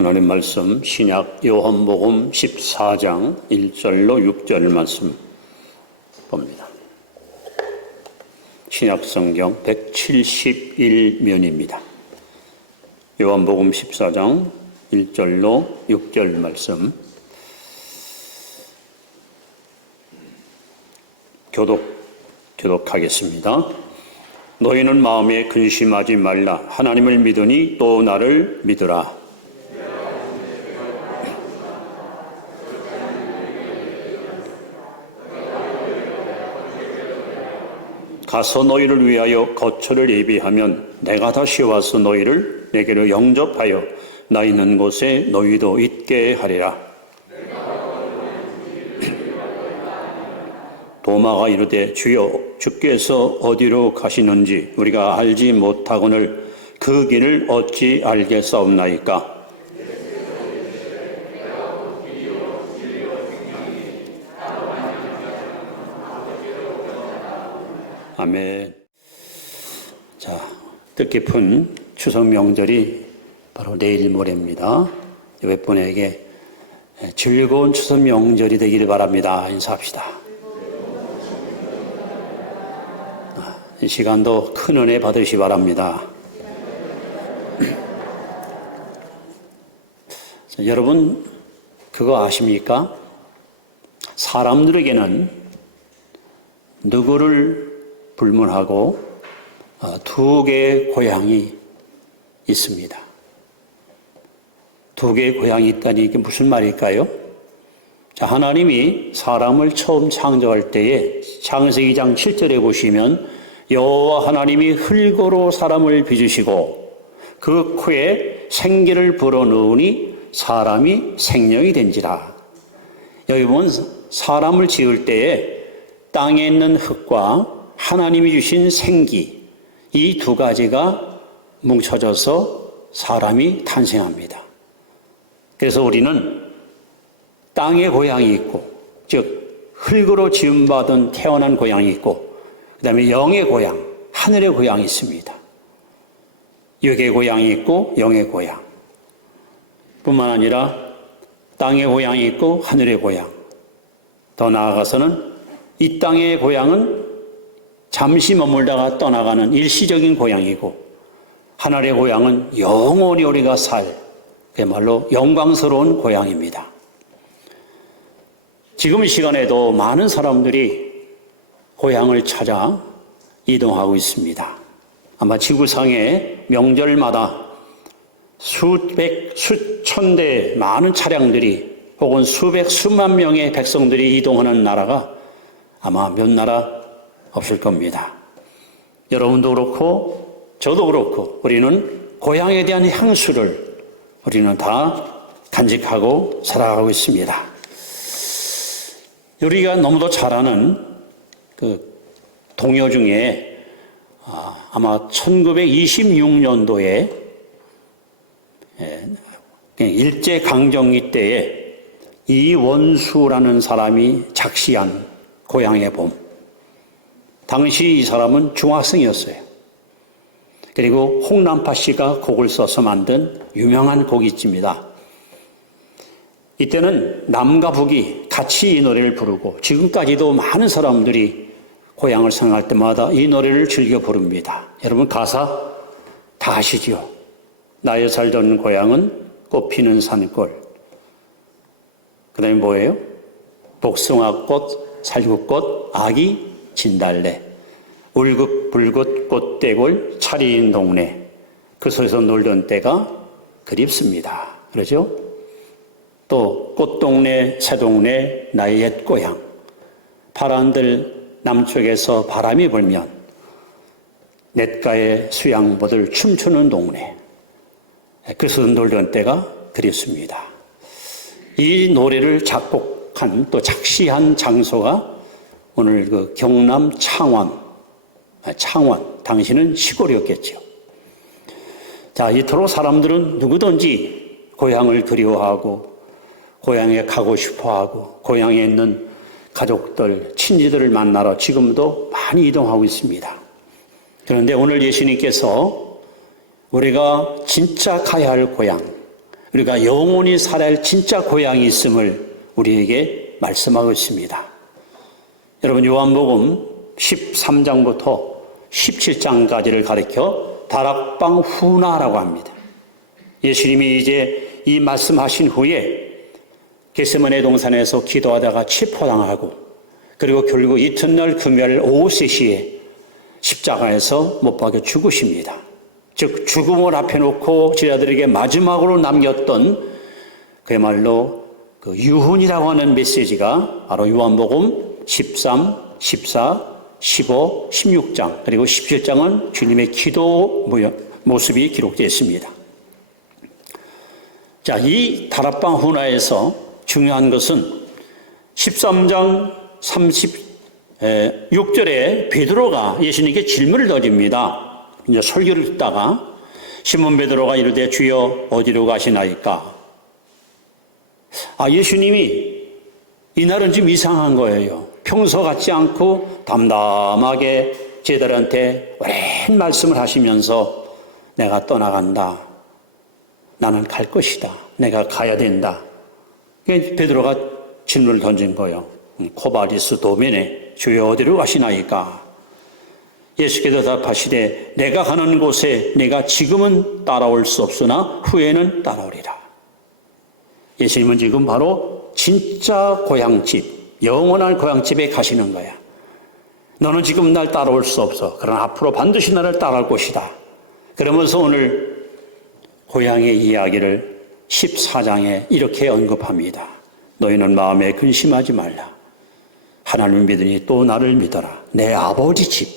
하나님 말씀 신약 요한복음 14장 1절로 6절 말씀 봅니다. 신약 성경 171면입니다. 요한복음 14장 1절로 6절 말씀 교독하겠습니다. 너희는 마음에 근심하지 말라. 하나님을 믿으니 또 나를 믿으라. 가서 너희를 위하여 거처를 예비하면 내가 다시 와서 너희를 내게로 영접하여 나 있는 곳에 너희도 있게 하리라. 도마가 이르되 주여 주께서 어디로 가시는지 우리가 알지 못하거늘 그 길을 어찌 알겠사옵나이까. 아멘. 자, 뜻깊은 추석 명절이 바로 내일 모레입니다. 몇 분에게 즐거운 추석 명절이 되기를 바랍니다. 인사합시다. 이 시간도 큰 은혜 받으시 바랍니다. 자, 여러분 그거 아십니까? 사람들에게는 누구를 불문하고 두 개의 고향이 있습니다. 두 개의 고향이 있다니 이게 무슨 말일까요? 자, 하나님이 사람을 처음 창조할 때에 창세기 2장 7절에 보시면 여호와 하나님이 흙으로 사람을 빚으시고 그 코에 생기를 불어넣으니 사람이 생명이 된지라. 여기 보면 사람을 지을 때에 땅에 있는 흙과 하나님이 주신 생기, 이 두 가지가 뭉쳐져서 사람이 탄생합니다. 그래서 우리는 땅의 고향이 있고, 즉 흙으로 지음받은 태어난 고향이 있고, 그 다음에 영의 고향, 하늘의 고향이 있습니다. 육의 고향이 있고 영의 고향 뿐만 아니라 땅의 고향이 있고 하늘의 고향, 더 나아가서는 이 땅의 고향은 잠시 머물다가 떠나가는 일시적인 고향이고 하늘의 고향은 영원히 우리가 살 그야말로 영광스러운 고향입니다. 지금 이 시간에도 많은 사람들이 고향을 찾아 이동하고 있습니다. 아마 지구상의 명절마다 수백, 수천 대의 많은 차량들이 혹은 수백, 수만 명의 백성들이 이동하는 나라가 아마 몇 나라 없을 겁니다. 여러분도 그렇고 저도 그렇고 우리는 고향에 대한 향수를 우리는 다 간직하고 살아가고 있습니다. 우리가 너무도 잘 아는 그 동요 중에 아마 1926년도에 일제강점기 때에 이원수라는 사람이 작시한 고향의 봄. 당시 이 사람은 중학생이었어요. 그리고 홍남파 씨가 곡을 써서 만든 유명한 곡이 있습니다. 이때는 남과 북이 같이 이 노래를 부르고 지금까지도 많은 사람들이 고향을 생각할 때마다 이 노래를 즐겨 부릅니다. 여러분 가사 다 아시죠? 나의 살던 고향은 꽃피는 산골. 그 다음에 뭐예요? 복숭아꽃, 살구꽃, 아기 진달래, 울긋불긋 꽃대골 차리인 동네, 그 속에서 놀던 때가 그립습니다. 그러죠? 또 꽃동네, 새동네, 나의 옛 고향, 파란들 남쪽에서 바람이 불면 냇가에 수양보들 춤추는 동네, 그 속에서 놀던 때가 그립습니다. 이 노래를 작곡한 또 작시한 장소가 오늘 그 경남 창원, 당시는 시골이었겠죠. 자, 이토록 사람들은 누구든지 고향을 그리워하고 고향에 가고 싶어하고 고향에 있는 가족들, 친지들을 만나러 지금도 많이 이동하고 있습니다. 그런데 오늘 예수님께서 우리가 진짜 가야 할 고향, 우리가 영원히 살아야 할 진짜 고향이 있음을 우리에게 말씀하고 있습니다. 여러분, 요한복음 13장부터 17장까지를 가리켜 다락방 후나라고 합니다. 예수님이 이제 이 말씀하신 후에 겟세마네 동산에서 기도하다가 체포당하고, 그리고 결국 이튿날 금요일 오후 3시에 십자가에서 못 박혀 죽으십니다. 즉 죽음을 앞에 놓고 제자들에게 마지막으로 남겼던 그야말로 그 유훈이라고 하는 메시지가 바로 요한복음 13, 14, 15, 16장 그리고 17장은 주님의 기도 모습이 기록되어 있습니다. 자, 이 다락방 훈화에서 중요한 것은 13장 36절에 베드로가 예수님께 질문을 던집니다. 이제 설교를 듣다가 시몬 베드로가 이르되 주여 어디로 가시나이까? 예수님이 이날은 좀 이상한 거예요. 평소 같지 않고 담담하게 제자들한테 오랜 말씀을 하시면서 내가 떠나간다. 나는 갈 것이다. 내가 가야 된다. 베드로가 질문을 던진 거예요. 코바리스 도면에 주여 어디로 가시나이까? 예수께서 대답하시되 내가 가는 곳에 내가 지금은 따라올 수 없으나 후에는 따라오리라. 예수님은 지금 바로 진짜 고향집, 영원한 고향집에 가시는 거야. 너는 지금 날 따라올 수 없어. 그러나 앞으로 반드시 나를 따라올 것이다. 그러면서 오늘 고향의 이야기를 14장에 이렇게 언급합니다. 너희는 마음에 근심하지 말라. 하나님을 믿으니 또 나를 믿어라. 내 아버지 집,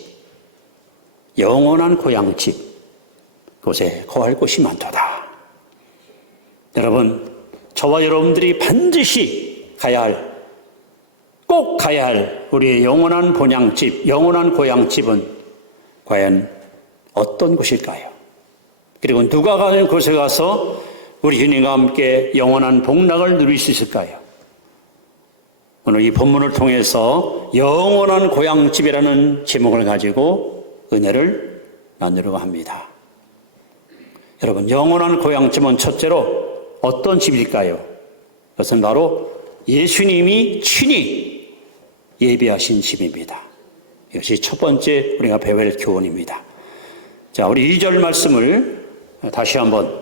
영원한 고향집, 그곳에 거할 곳이 많도다. 여러분, 저와 여러분들이 반드시 가야 할, 꼭 가야 할 우리의 영원한 본향집, 영원한 고향집은 과연 어떤 곳일까요? 그리고 누가 가는 곳에 가서 우리 주님과 함께 영원한 복락을 누릴 수 있을까요? 오늘 이 본문을 통해서 영원한 고향집이라는 제목을 가지고 은혜를 나누려고 합니다. 여러분, 영원한 고향집은 첫째로 어떤 집일까요? 그것은 바로 예수님이 친히 예비하신 집입니다. 이것이 첫 번째 우리가 배워야 할 교훈입니다. 자, 우리 2절 말씀을 다시 한번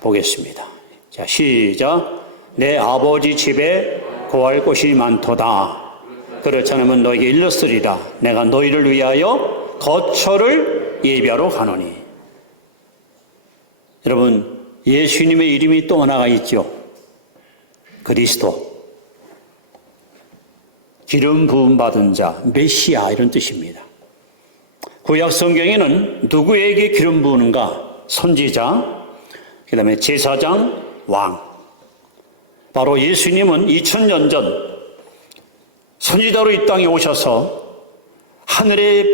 보겠습니다. 자, 시작. 내 아버지 집에 거할 곳이 많도다. 그렇지 않으면 너에게 일렀으리라. 내가 너희를 위하여 거처를 예비하러 가노니. 여러분, 예수님의 이름이 또 하나가 있죠. 그리스도. 기름 부음 받은 자, 메시아 이런 뜻입니다. 구약 성경에는 누구에게 기름 부으는가? 선지자, 그 다음에 제사장, 왕. 바로 예수님은 2000년 전 선지자로 이 땅에 오셔서 하늘의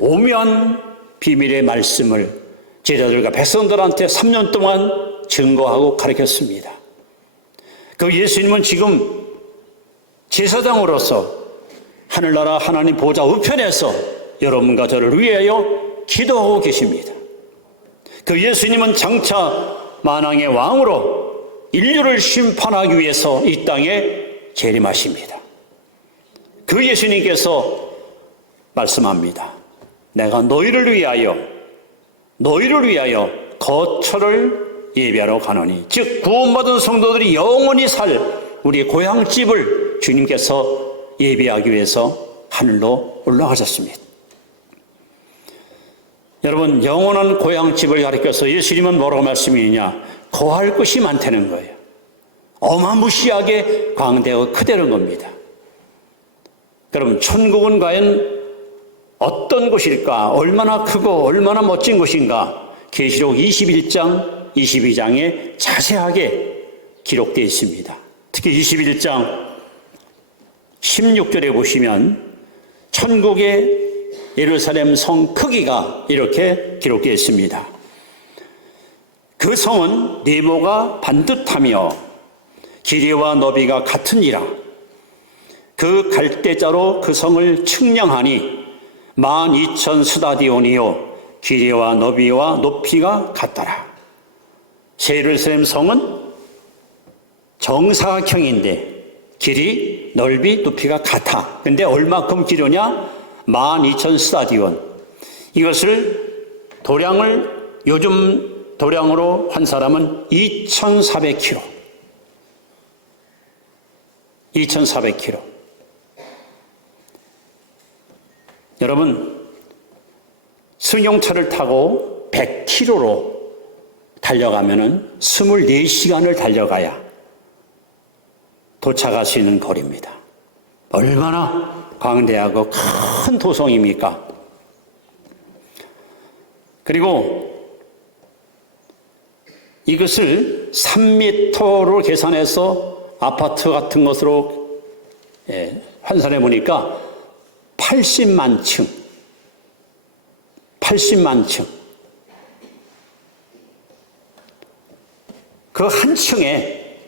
오묘한 비밀의 말씀을 제자들과 백성들한테 3년 동안 증거하고 가르쳤습니다. 그 예수님은 지금 제사장으로서 하늘나라 하나님 보좌 우편에서 여러분과 저를 위하여 기도하고 계십니다. 그 예수님은 장차 만왕의 왕으로 인류를 심판하기 위해서 이 땅에 재림하십니다. 그 예수님께서 말씀합니다. 내가 너희를 위하여 거처를 예비하러 가노니, 즉 구원받은 성도들이 영원히 살 우리의 고향집을 주님께서 예비하기 위해서 하늘로 올라가셨습니다. 여러분, 영원한 고향집을 가리켜서 예수님은 뭐라고 말씀이냐? 거할 것이 많다는 거예요. 어마무시하게 광대하고 크다는 겁니다. 그럼 천국은 과연 어떤 곳일까? 얼마나 크고 얼마나 멋진 곳인가? 계시록 21장, 22장에 자세하게 기록되어 있습니다. 특히 21장 16절에 보시면 천국의 예루살렘 성 크기가 이렇게 기록되어 있습니다. 그 성은 네모가 반듯하며 길이와 너비가 같으니라. 그 갈대자로 그 성을 측량하니 12,000 스다디온이요 길이와 너비와 높이가 같더라. 새 예루살렘 성은 정사각형인데 길이, 넓이, 높이가 같아. 근데 얼마큼 길이냐? 12,000 스타디온. 이것을 요즘 도량으로 한 사람은 2,400km. 2,400km. 여러분, 승용차를 타고 100km로 달려가면은 24시간을 달려가야 도착할 수 있는 거리입니다. 얼마나 광대하고 큰 도성입니까? 그리고 이것을 3m로 계산해서 아파트 같은 것으로 환산해 보니까 80만 층. 80만 층. 그 한 층에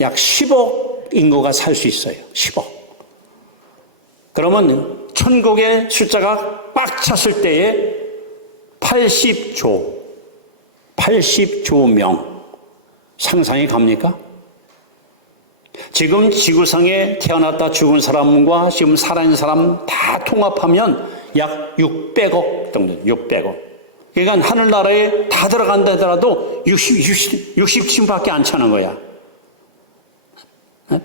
약 10억 인구가 살 수 있어요. 10억. 그러면 천국의 숫자가 꽉 찼을 때에 80조 명. 상상이 갑니까? 지금 지구상에 태어났다 죽은 사람과 지금 살아있는 사람 다 통합하면 약 600억 정도, 600억. 그러니까 하늘나라에 다 들어간다 하더라도 60층밖에 안 차는 거야. 네?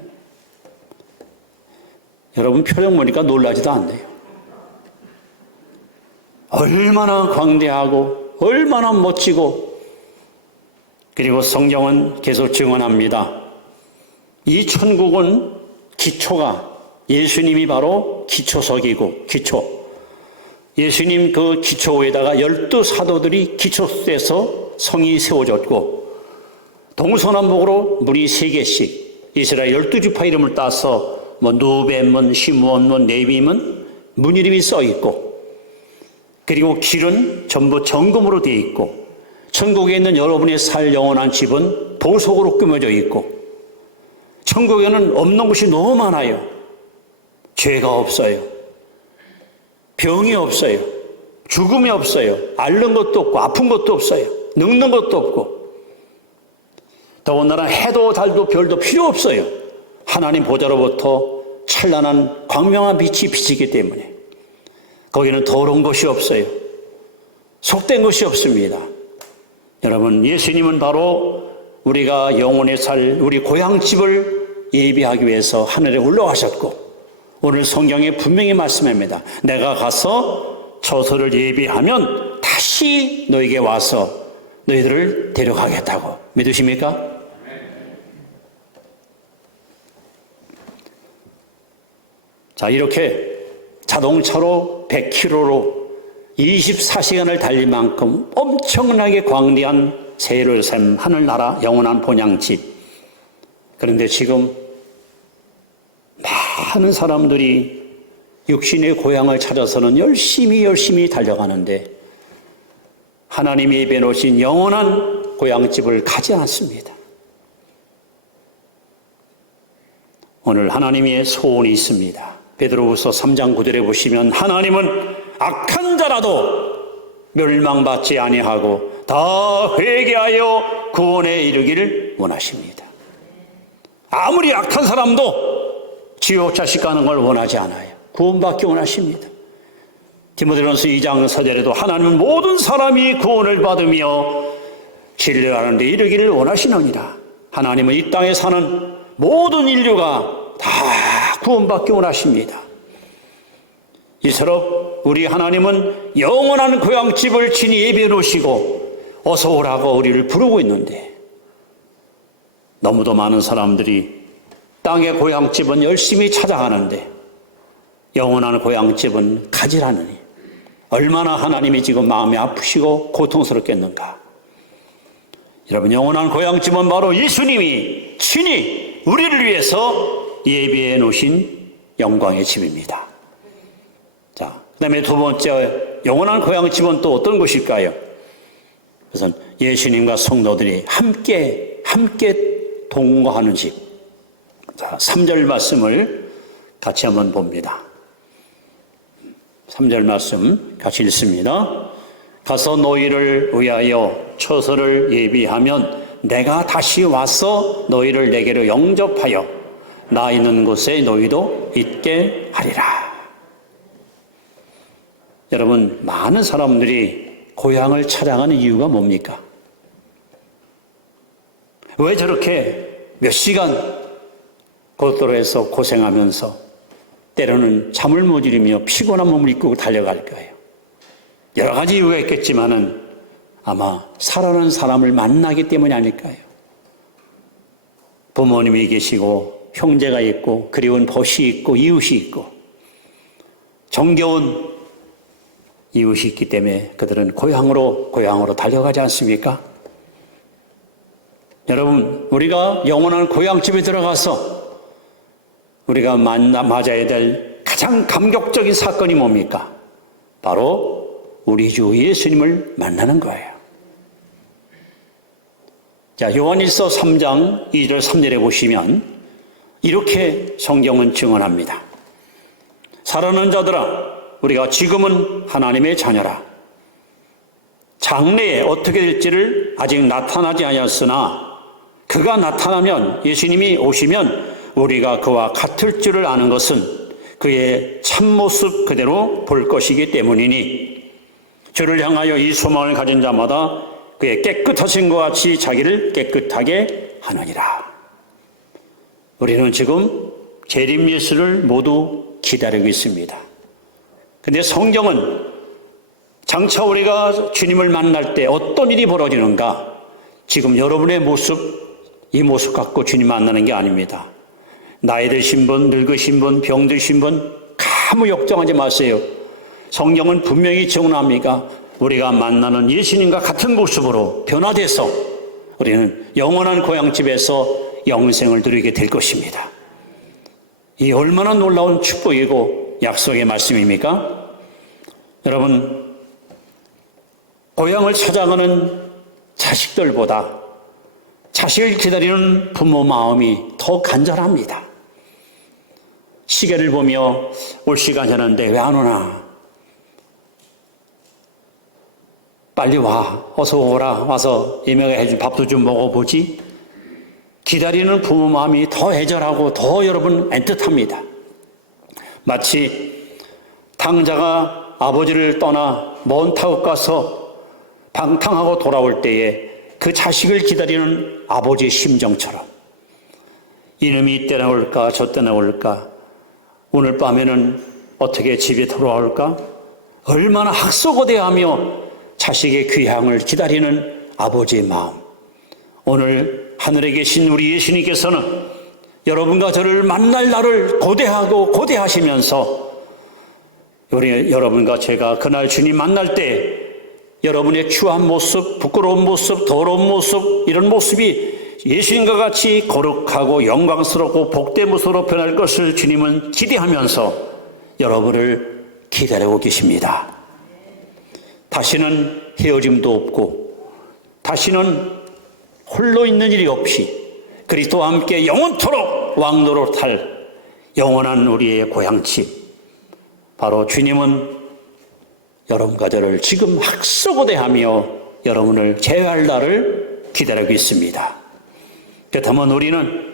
여러분 표정 보니까 놀라지도 않네요. 얼마나 광대하고 얼마나 멋지고, 그리고 성경은 계속 증언합니다. 이 천국은 기초가 예수님이 바로 기초석이고 기초. 예수님 그 기초 위에다가 12사도들이 기초돼서 성이 세워졌고, 동서남북으로 문이 3개씩 이스라엘 12지파 이름을 따서 누벤문, 시므온문, 네비문 문 이름이 써 있고, 그리고 길은 전부 정금으로 되어 있고, 천국에 있는 여러분의 살 영원한 집은 보석으로 꾸며져 있고, 천국에는 없는 것이 너무 많아요. 죄가 없어요. 병이 없어요. 죽음이 없어요. 앓는 것도 없고 아픈 것도 없어요. 늙는 것도 없고, 더군다나 해도 달도 별도 필요 없어요. 하나님 보좌로부터 찬란한 광명한 빛이 비치기 때문에 거기는 더러운 것이 없어요. 속된 것이 없습니다. 여러분, 예수님은 바로 우리가 영원히 살 우리 고향집을 예비하기 위해서 하늘에 올라가셨고, 오늘 성경에 분명히 말씀합니다. 내가 가서 처소를 예비하면 다시 너에게 와서 너희들을 데려가겠다고. 믿으십니까? 자, 이렇게 자동차로 100km로 24시간을 달릴 만큼 엄청나게 광대한 새 예루살렘 하늘나라 영원한 본향집. 그런데 지금 많은 사람들이 육신의 고향을 찾아서는 열심히 달려가는데 하나님이 예비해 놓으신 영원한 고향집을 가지 않습니다. 오늘 하나님의 소원이 있습니다. 베드로후서 3장 9절에 보시면 하나님은 악한 자라도 멸망받지 아니하고 다 회개하여 구원에 이르기를 원하십니다. 아무리 악한 사람도 지옥 자식 가는 걸 원하지 않아요. 구원받기 원하십니다. 디모데전서 2장 4절에도 하나님은 모든 사람이 구원을 받으며 진리하는 데 이르기를 원하시느니라. 하나님은 이 땅에 사는 모든 인류가 다 구원받기 원하십니다. 이처럼 우리 하나님은 영원한 고향집을 친히 예비해 놓으시고 어서 오라고 우리를 부르고 있는데, 너무도 많은 사람들이 땅의 고향집은 열심히 찾아가는데 영원한 고향집은 가지라느니 얼마나 하나님이 지금 마음이 아프시고 고통스럽겠는가. 여러분, 영원한 고향집은 바로 예수님이 친히 우리를 위해서 예비해 놓으신 영광의 집입니다. 자, 그 다음에 두 번째 영원한 고향집은 또 어떤 곳일까요? 그것은 예수님과 성도들이 함께 동거하는 집. 자, 3절 말씀을 같이 한번 봅니다. 3절 말씀 같이 읽습니다. 가서 너희를 위하여 처소를 예비하면 내가 다시 와서 너희를 내게로 영접하여 나 있는 곳에 너희도 있게 하리라. 여러분, 많은 사람들이 고향을 찾아가는 이유가 뭡니까? 왜 저렇게 몇 시간 고속도로에서 고생하면서 때로는 잠을 못 이루며 피곤한 몸을 이끌고 달려갈까요? 여러 가지 이유가 있겠지만은 아마 사랑하는 사람을 만나기 때문이 아닐까요? 부모님이 계시고 형제가 있고 그리운 벗이 있고 이웃이 있고 정겨운 이웃이 있기 때문에 그들은 고향으로 달려가지 않습니까? 여러분, 우리가 영원한 고향집에 들어가서 우리가 맞아야 될 가장 감격적인 사건이 뭡니까? 바로 우리 주 예수님을 만나는 거예요. 자, 요한일서 3장 2절 3절에 보시면 이렇게 성경은 증언합니다. 사랑하는 자들아, 우리가 지금은 하나님의 자녀라. 장래에 어떻게 될지를 아직 나타나지 않았으나 그가 나타나면, 예수님이 오시면 우리가 그와 같을 줄을 아는 것은 그의 참모습 그대로 볼 것이기 때문이니 주를 향하여 이 소망을 가진 자마다 그의 깨끗하신 것 같이 자기를 깨끗하게 하느니라. 우리는 지금 재림 예수를 모두 기다리고 있습니다. 근데 성경은 장차 우리가 주님을 만날 때 어떤 일이 벌어지는가? 지금 여러분의 모습, 이 모습 갖고 주님 만나는 게 아닙니다. 나이 드신 분, 늙으신 분, 병드신 분 아무 걱정하지 마세요. 성경은 분명히 증언합니다. 우리가 만나는 예수님과 같은 모습으로 변화돼서 우리는 영원한 고향집에서 영생을 누리게 될 것입니다. 이 얼마나 놀라운 축복이고 약속의 말씀입니까? 여러분, 고향을 찾아가는 자식들보다 자식을 기다리는 부모 마음이 더 간절합니다. 시계를 보며 올 시간이 하는데 왜 안 오나? 빨리 와, 어서 오라, 와서 이모가 해준 밥도 좀 먹어보지. 기다리는 부모 마음이 더 애절하고 더 여러분 애틋합니다. 마치 당자가 아버지를 떠나 먼 타국 가서 방탕하고 돌아올 때에 그 자식을 기다리는 아버지의 심정처럼, 이놈이 이때나 올까 저때나 올까, 오늘 밤에는 어떻게 집에 돌아올까, 얼마나 학소고대하며 자식의 귀향을 기다리는 아버지의 마음. 오늘 하늘에 계신 우리 예수님께서는 여러분과 저를 만날 날을 고대하시면서 여러분과 제가 그날 주님 만날 때 여러분의 추한 모습, 부끄러운 모습, 더러운 모습, 이런 모습이 예수님과 같이 거룩하고 영광스럽고 복된 모습으로 변할 것을 주님은 기대하면서 여러분을 기다리고 계십니다. 다시는 헤어짐도 없고 다시는 홀로 있는 일이 없이 그리스도와 함께 영원토록 왕노릇할 영원한 우리의 고향집, 바로 주님은 여러분과 저를 지금 학수고대하며 여러분을 제어할 날을 기다리고 있습니다. 그렇다면 우리는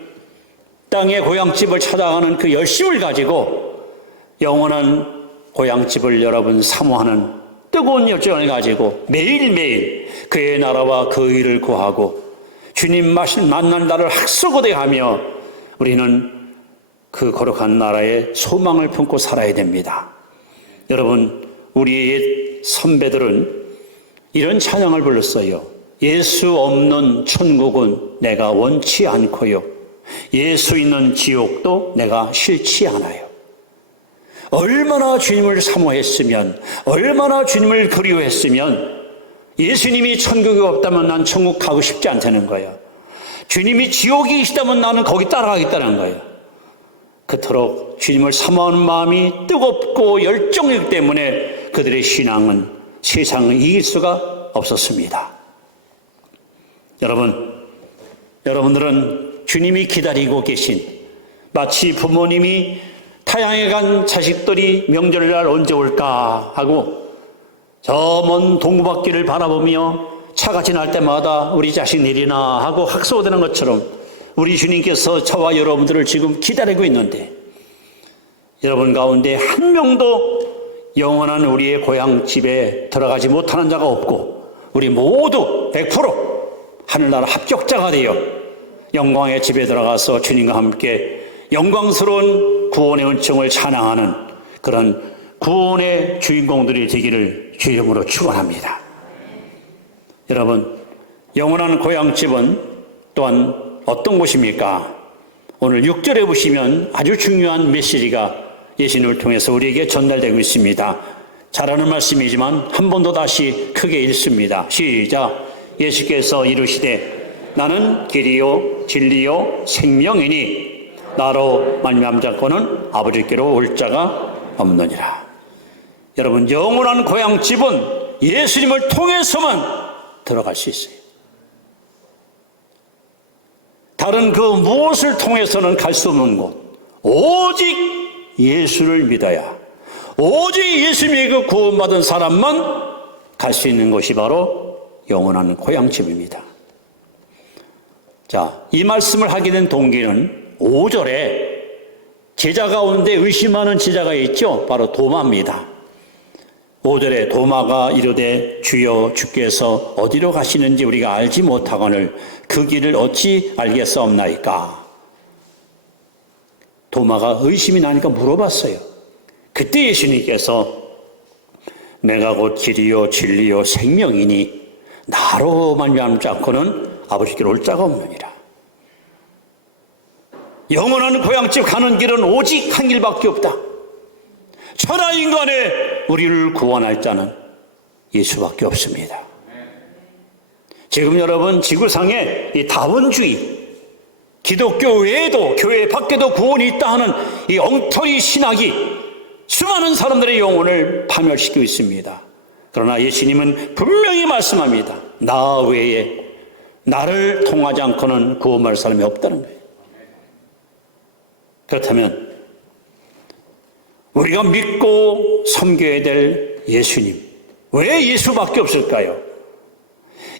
땅의 고향집을 찾아가는 그 열심을 가지고 영원한 고향집을 여러분 사모하는 뜨거운 열정을 가지고 매일매일 그의 나라와 그 의를 구하고 주님 만난 날을 학수고대하며 우리는 그 거룩한 나라의 소망을 품고 살아야 됩니다. 여러분, 우리의 옛 선배들은 이런 찬양을 불렀어요. 예수 없는 천국은 내가 원치 않고요, 예수 있는 지옥도 내가 싫지 않아요. 얼마나 주님을 사모했으면, 얼마나 주님을 그리워했으면 예수님이 천국이 없다면 난 천국 가고 싶지 않다는 거예요. 주님이 지옥이 계시다면 나는 거기 따라가겠다는 거예요. 그토록 주님을 사모하는 마음이 뜨겁고 열정이기 때문에 그들의 신앙은 세상을 이길 수가 없었습니다. 여러분들은 주님이 기다리고 계신, 마치 부모님이 타향에 간 자식들이 명절날 언제 올까 하고 저 먼 동부밖길을 바라보며 차가 지날 때마다 우리 자식 일이나 하고 학소되는 것처럼 우리 주님께서 저와 여러분들을 지금 기다리고 있는데, 여러분 가운데 한 명도 영원한 우리의 고향 집에 들어가지 못하는 자가 없고, 우리 모두 100% 하늘나라 합격자가 되어 영광의 집에 들어가서 주님과 함께 영광스러운 구원의 은총을 찬양하는 그런 구원의 주인공들이 되기를 주 이름으로 축원합니다. 여러분, 영원한 고향집은 또한 어떤 곳입니까? 오늘 6절에 보시면 아주 중요한 메시지가 예수님을 통해서 우리에게 전달되고 있습니다. 잘 아는 말씀이지만 한 번 더 다시 크게 읽습니다. 시작. 예수께서 이르시되 나는 길이요 진리요 생명이니 나로 말미암지 않고는 아버지께로 올 자가 없느니라. 여러분, 영원한 고향집은 예수님을 통해서만 들어갈 수 있어요. 다른 그 무엇을 통해서는 갈 수 없는 곳, 오직 예수를 믿어야, 오직 예수님의 그 구원받은 사람만 갈 수 있는 곳이 바로 영원한 고향집입니다. 자, 이 말씀을 하게 된 동기는 5절에 제자 가운데 의심하는 제자가 있죠. 바로 도마입니다. 5절에 도마가 이르되 주여 주께서 어디로 가시는지 우리가 알지 못하거늘 그 길을 어찌 알겠사옵나이까. 도마가 의심이 나니까 물어봤어요. 그때 예수님께서 내가 곧 길이요 진리요 생명이니 나로 말미암지 않고는 아버지께로 올 자가 없느니라. 영원한 고향집 가는 길은 오직 한 길밖에 없다. 천하인간에 우리를 구원할 자는 예수밖에 없습니다. 지금 여러분 지구상에 이 다원주의, 기독교 외에도 교회 밖에도 구원이 있다 하는 이 엉터리 신학이 수많은 사람들의 영혼을 파멸시키고 있습니다. 그러나 예수님은 분명히 말씀합니다. 나 외에 나를 통하지 않고는 구원받을 사람이 없다는 거예요. 그렇다면 우리가 믿고 섬겨야 될 예수님, 왜 예수밖에 없을까요?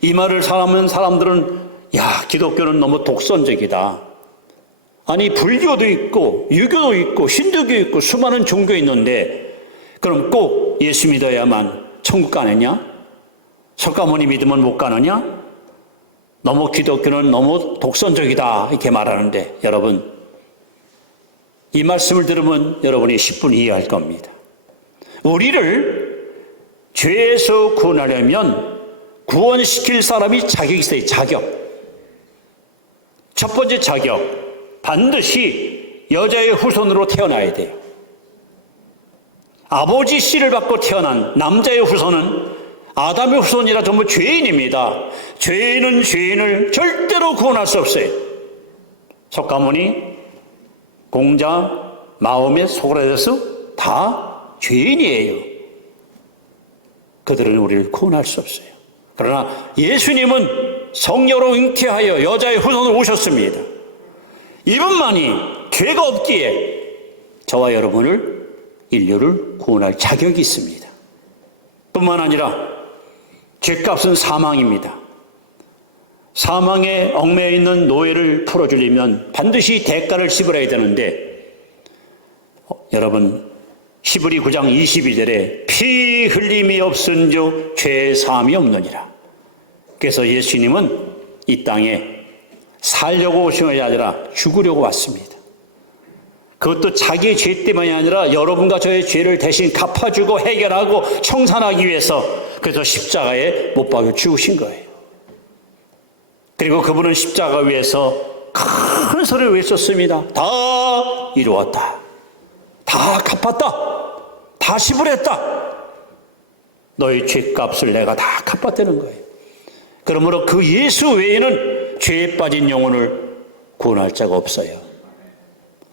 이 말을 하면 사람들은 야, 기독교는 너무 독선적이다. 아니, 불교도 있고 유교도 있고 힌두교 있고 수많은 종교 있는데 그럼 꼭 예수 믿어야만 천국 가느냐? 석가모니 믿으면 못 가느냐? 너무 기독교는 너무 독선적이다 이렇게 말하는데, 여러분 이 말씀을 들으면 여러분이 10분 이해할 겁니다. 우리를 죄에서 구원하려면 구원시킬 사람이 자격이 있어요. 자격. 첫 번째 자격, 반드시 여자의 후손으로 태어나야 돼요. 아버지 씨를 받고 태어난 남자의 후손은 아담의 후손이라 전부 죄인입니다. 죄인은 죄인을 절대로 구원할 수 없어요. 석가모니, 공자, 마음의 소크라테스 다 죄인이에요. 그들은 우리를 구원할 수 없어요. 그러나 예수님은 성령으로 잉태하여 여자의 후손으로 오셨습니다. 이분만이 죄가 없기에 저와 여러분을, 인류를 구원할 자격이 있습니다. 뿐만 아니라 죄값은 사망입니다. 사망에 얽매여 있는 노예를 풀어주려면 반드시 대가를 지불해야 되는데, 여러분 히브리 9장 22절에 피 흘림이 없은즉 죄 사함이 없느니라. 그래서 예수님은 이 땅에 살려고 오신 것이 아니라 죽으려고 왔습니다. 그것도 자기의 죄 때문이 아니라 여러분과 저의 죄를 대신 갚아주고 해결하고 청산하기 위해서, 그래서 십자가에 못 박혀 죽으신 거예요. 그리고 그분은 십자가 위에서 큰 소리를 외쳤습니다. 다 이루었다. 다 갚았다. 다 지불했다. 너의 죄값을 내가 다 갚았다는 거예요. 그러므로 그 예수 외에는 죄에 빠진 영혼을 구원할 자가 없어요.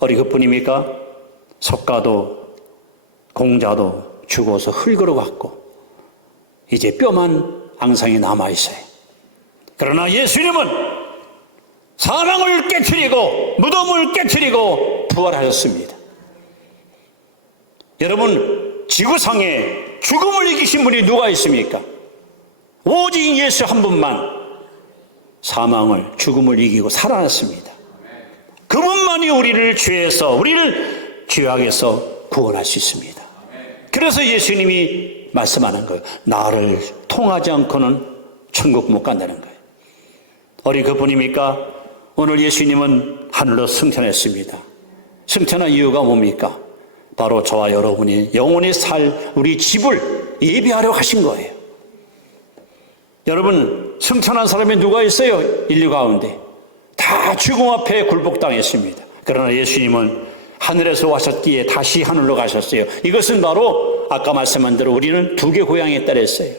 어디 그뿐입니까? 석가도 공자도 죽어서 흙으로 갔고 이제 뼈만 앙상이 남아있어요. 그러나 예수님은 사망을 깨트리고 무덤을 깨트리고 부활하셨습니다. 여러분, 지구상에 죽음을 이기신 분이 누가 있습니까? 오직 예수 한 분만 사망을, 죽음을 이기고 살아났습니다. 그분만이 우리를 죄에서, 우리를 죄악에서 구원할 수 있습니다. 그래서 예수님이 말씀하는 거예요. 나를 통하지 않고는 천국 못 간다는 거예요. 어리 그뿐입니까? 오늘 예수님은 하늘로 승천했습니다. 승천한 이유가 뭡니까? 바로 저와 여러분이 영원히 살 우리 집을 예비하려 하신 거예요. 여러분, 승천한 사람이 누가 있어요? 인류 가운데 다 죽음 앞에 굴복당했습니다. 그러나 예수님은 하늘에서 오셨기에 다시 하늘로 가셨어요. 이것은 바로 아까 말씀한 대로 우리는 두 개 고향에 따랐어요.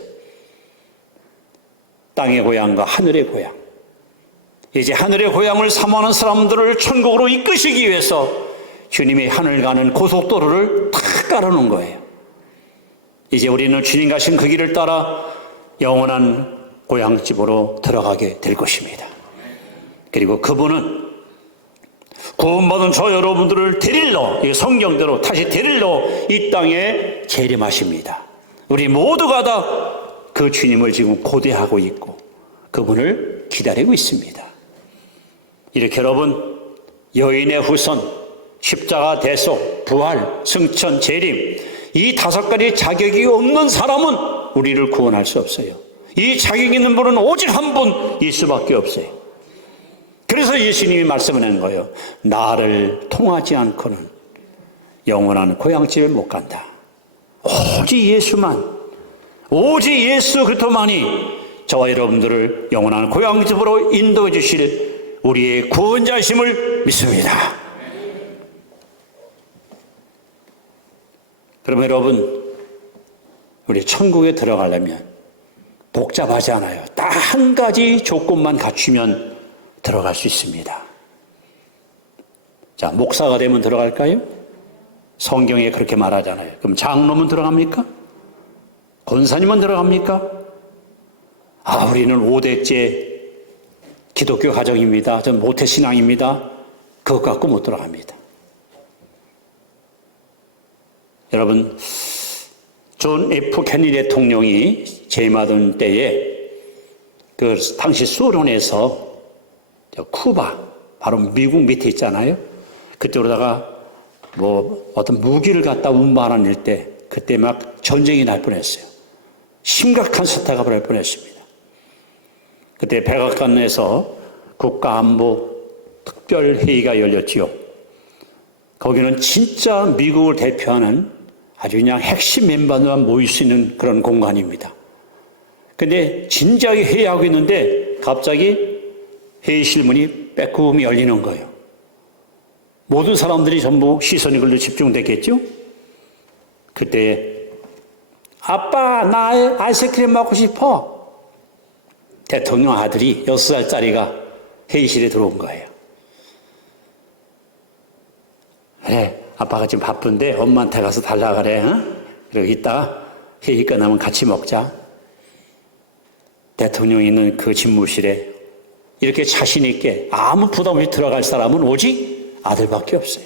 땅의 고향과 하늘의 고향. 이제 하늘의 고향을 사모하는 사람들을 천국으로 이끄시기 위해서 주님이 하늘 가는 고속도로를 다 깔아놓은 거예요. 이제 우리는 주님 가신 그 길을 따라 영원한 고향집으로 들어가게 될 것입니다. 그리고 그분은 구원받은 저 여러분들을 데리러, 이 성경대로 다시 데리러 이 땅에 재림하십니다. 우리 모두가 다 그 주님을 지금 고대하고 있고 그분을 기다리고 있습니다. 이렇게 여러분, 여인의 후손, 십자가, 대속, 부활, 승천, 재림, 이 다섯 가지 자격이 없는 사람은 우리를 구원할 수 없어요. 이 자격 있는 분은 오직 한 분일 수밖에 없어요. 그래서 예수님이 말씀하는 거예요. 나를 통하지 않고는 영원한 고향집에 못 간다. 오직 예수만, 오직 예수 그리스도만이 저와 여러분들을 영원한 고향집으로 인도해 주실 우리의 구원자심을 믿습니다. 그럼 여러분, 우리 천국에 들어가려면 복잡하지 않아요. 딱 한 가지 조건만 갖추면 들어갈 수 있습니다. 자, 목사가 되면 들어갈까요? 성경에 그렇게 말하잖아요. 그럼 장로면 들어갑니까? 권사님은 들어갑니까? 우리는 5대째 기독교 가정입니다. 전 모태신앙입니다. 그것 갖고 못 들어갑니다. 여러분, 존 F 케네디 대통령이 재임하던 때에 그 당시 소련에서 쿠바, 바로 미국 밑에 있잖아요. 그쪽으로다가 어떤 무기를 갖다 운반하는 때 그때 막 전쟁이 날 뻔했어요. 심각한 사태가 벌어질 뻔했습니다. 그때 백악관에서 국가안보 특별회의가 열렸지요. 거기는 진짜 미국을 대표하는 아주 그냥 핵심 멤버들만 모일 수 있는 그런 공간입니다. 근데 진지하게 회의하고 있는데 갑자기 회의실 문이 빼꼼히 열리는 거예요. 모든 사람들이 전부 시선이 그걸로 집중됐겠죠? 그때 아빠, 나 아이스크림 먹고 싶어. 대통령 아들이 6살짜리가 회의실에 들어온 거예요. 그래, 아빠가 지금 바쁜데 엄마한테 가서 달라 그래. 그리고 이따가 회의 끝나면 같이 먹자. 대통령이 있는 그 집무실에 이렇게 자신 있게 아무 부담 없이 들어갈 사람은 오직 아들밖에 없어요.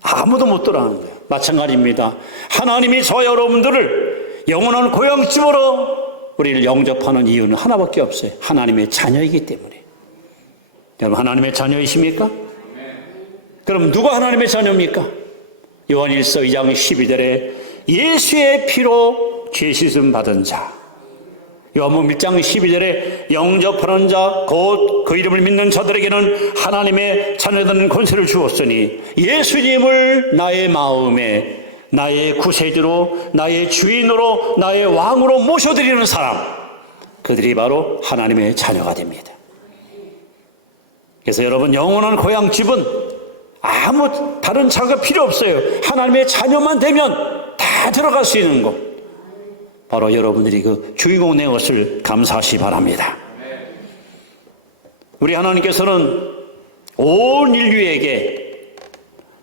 아무도 못 들어가는 거예요. 마찬가지입니다. 하나님이 저 여러분들을 영원한 고향집으로 우리를 영접하는 이유는 하나밖에 없어요. 하나님의 자녀이기 때문에. 여러분, 하나님의 자녀이십니까? 그럼 누가 하나님의 자녀입니까? 요한일서 2장 12절에 예수의 피로 죄 씻음 받은 자, 요한복음 1장 12절에 영접하는 자 곧 그 이름을 믿는 자들에게는 하나님의 자녀되는 권세를 주었으니 예수님을 나의 마음에 나의 구세주로, 나의 주인으로, 나의 왕으로 모셔드리는 사람, 그들이 바로 하나님의 자녀가 됩니다. 그래서 여러분, 영원한 고향집은 아무 다른 자가 필요 없어요. 하나님의 자녀만 되면 다 들어갈 수 있는 곳, 바로 여러분들이 그 주인공 된 것을 감사하시 바랍니다. 우리 하나님께서는 온 인류에게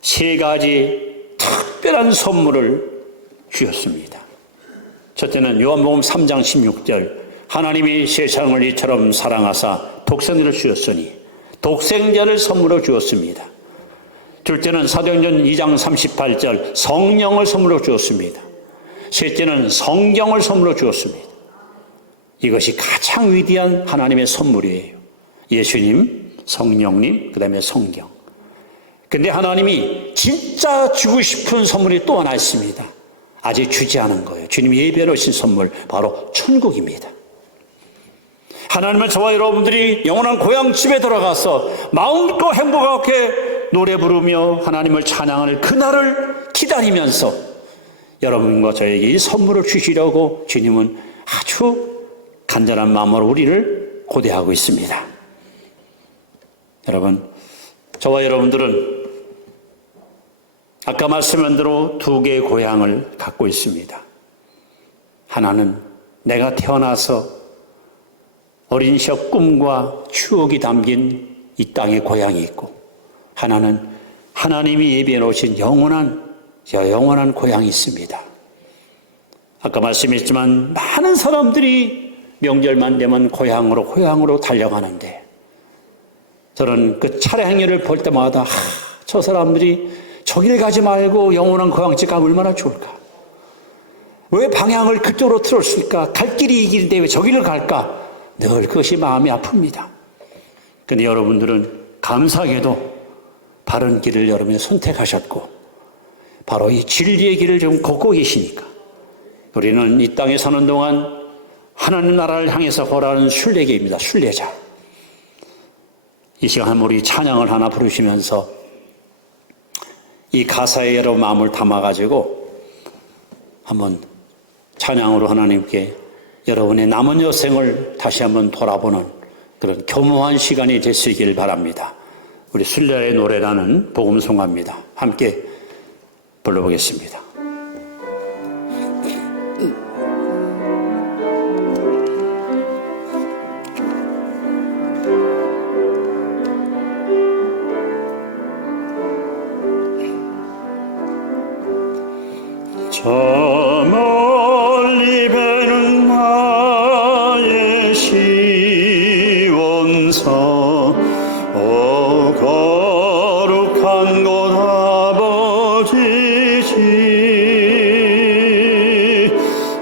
3가지 특별한 선물을 주셨습니다. 첫째는 요한복음 3장 16절, 하나님이 세상을 이처럼 사랑하사 독생자를 주었으니 독생자를 선물로 주었습니다. 둘째는 사도행전 2장 38절, 성령을 선물로 주었습니다. 셋째는 성경을 선물로 주었습니다. 이것이 가장 위대한 하나님의 선물이에요. 예수님, 성령님, 그 다음에 성경. 근데 하나님이 진짜 주고 싶은 선물이 또 하나 있습니다. 아직 주지 않은 거예요. 주님이 예비해 놓으신 선물, 바로 천국입니다. 하나님은 저와 여러분들이 영원한 고향집에 들어가서 마음껏 행복하게 노래 부르며 하나님을 찬양하는 그날을 기다리면서 여러분과 저에게 이 선물을 주시려고 주님은 아주 간절한 마음으로 우리를 고대하고 있습니다. 여러분, 저와 여러분들은 아까 말씀한 대로 두 개의 고향을 갖고 있습니다. 하나는 내가 태어나서 어린 시절 꿈과 추억이 담긴 이 땅의 고향이 있고, 하나는 하나님이 예비해 놓으신 영원한 고향이 있습니다. 아까 말씀했지만 많은 사람들이 명절만 되면 고향으로 달려가는데, 저는 그 차례 행렬을 볼 때마다 저 사람들이 저길 가지 말고 영원한 고향집 가면 얼마나 좋을까? 왜 방향을 그쪽으로 틀었을까? 갈 길이 이 길인데 왜 저길을 갈까? 늘 그것이 마음이 아픕니다. 그런데 여러분들은 감사하게도 바른 길을 여러분이 선택하셨고, 바로 이 진리의 길을 좀 걷고 계시니까 우리는 이 땅에 사는 동안 하나님 나라를 향해서 걸어가는 순례자입니다. 순례자. 이 시간 우리 찬양을 하나 부르시면서 이 가사에 여러 마음을 담아가지고 한번 찬양으로 하나님께 여러분의 남은 여생을 다시 한번 돌아보는 그런 교묘한 시간이 되시길 바랍니다. 우리 순례의 노래라는 복음송가입니다. 함께 불러보겠습니다. 저 멀리 배는 나의 시원서, 오 거룩한 곳 아버지 집,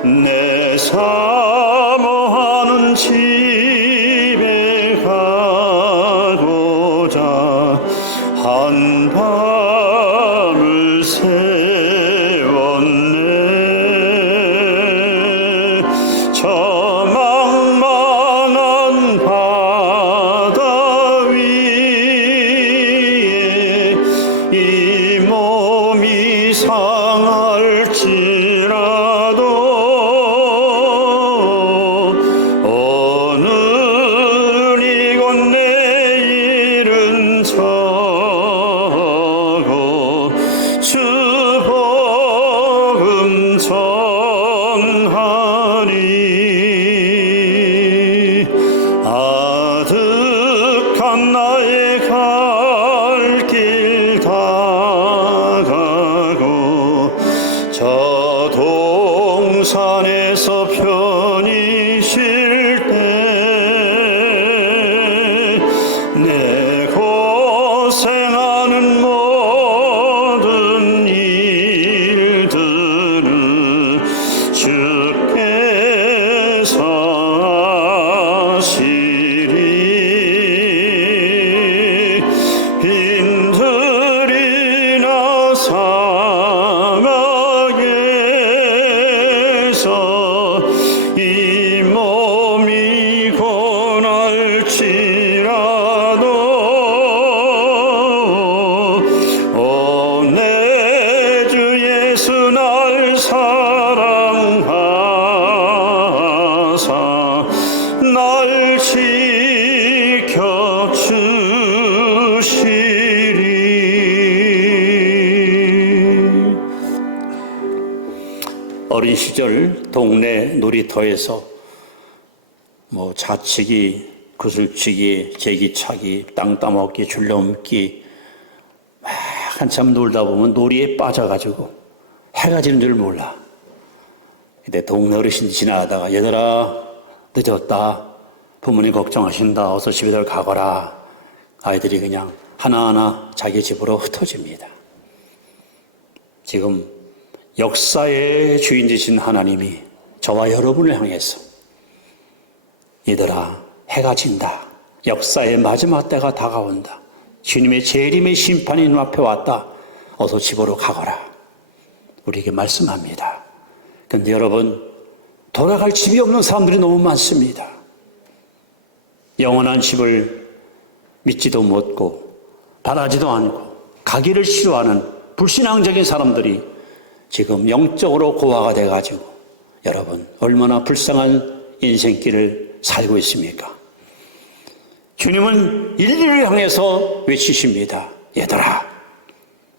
내 사모하는 집에 가고자 한밤을 저 망망한 바다 위에 이 몸이 상할지라도 오늘 이곳 내일은 저고 주 복음 전하리. 아득한 나의 갈 길 다가고 저 동산에서 편히 쉴 때 내 고생하는 모든 일들은 주께서 아시리. 빈들이나 사막에서 이 몸이 고날지라도 오 내 주 예수 날 사랑하사 날 지켜주시리. 어린 시절 동네 놀이터에서 자치기, 구슬치기, 제기차기, 땅 따먹기, 줄넘기 막 한참 놀다 보면 놀이에 빠져가지고 해가 지는 줄 몰라. 근데 동네 어르신이 지나가다가 얘들아 늦었다, 부모님 걱정하신다, 어서 집에들 가거라. 아이들이 그냥 하나하나 자기 집으로 흩어집니다. 지금 역사의 주인 되신 하나님이 저와 여러분을 향해서 얘들아, 해가 진다. 역사의 마지막 때가 다가온다. 주님의 재림의 심판이 눈앞에 왔다. 어서 집으로 가거라. 우리에게 말씀합니다. 그런데 여러분, 돌아갈 집이 없는 사람들이 너무 많습니다. 영원한 집을 믿지도 못고 바라지도 않고 가기를 싫어하는 불신앙적인 사람들이 지금 영적으로 고아가 돼가지고 여러분 얼마나 불쌍한 인생길을 살고 있습니까? 주님은 인류를 향해서 외치십니다. 얘들아,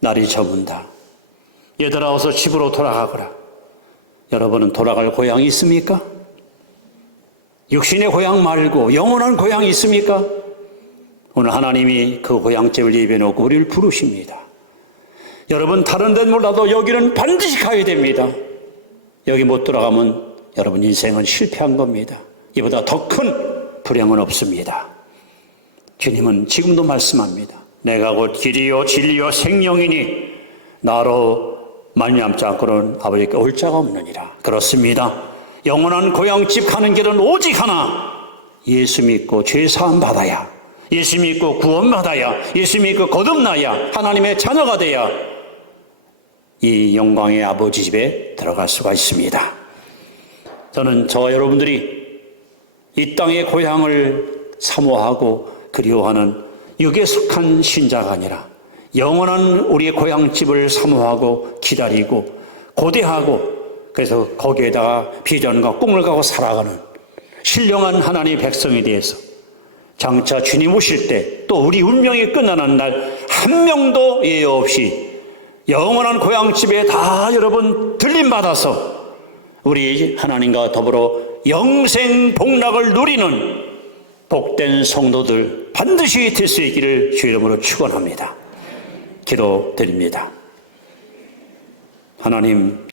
날이 저문다. 얘들아, 어서 집으로 돌아가거라. 여러분은 돌아갈 고향이 있습니까? 육신의 고향 말고 영원한 고향이 있습니까? 오늘 하나님이 그 고향집을 예비해 놓고 우리를 부르십니다. 여러분, 다른 데는 몰라도 여기는 반드시 가야 됩니다. 여기 못 돌아가면 여러분 인생은 실패한 겁니다. 이보다 더 큰 불행은 없습니다. 주님은 지금도 말씀합니다. 내가 곧 길이요 진리요 생명이니 나로 말미암지 않고는 아버지께 올 자가 없느니라. 그렇습니다. 영원한 고향집 가는 길은 오직 하나, 예수 믿고 죄사함 받아야, 예수 믿고 구원 받아야, 예수 믿고 거듭나야, 하나님의 자녀가 돼야 이 영광의 아버지 집에 들어갈 수가 있습니다. 저는 저와 여러분들이 이 땅의 고향을 사모하고 그리워하는 육에 속한 신자가 아니라 영원한 우리의 고향집을 사모하고 기다리고 고대하고 그래서 거기에다가 비전과 꿈을 가고 살아가는 신령한 하나님의 백성에 대해서 장차 주님 오실 때 또 우리 운명이 끝나는 날 한 명도 예외 없이 영원한 고향집에 다 여러분 들림받아서 우리 하나님과 더불어 영생 복락을 누리는 복된 성도들 반드시 될 수 있기를 주 이름으로 축원합니다. 기도드립니다. 하나님,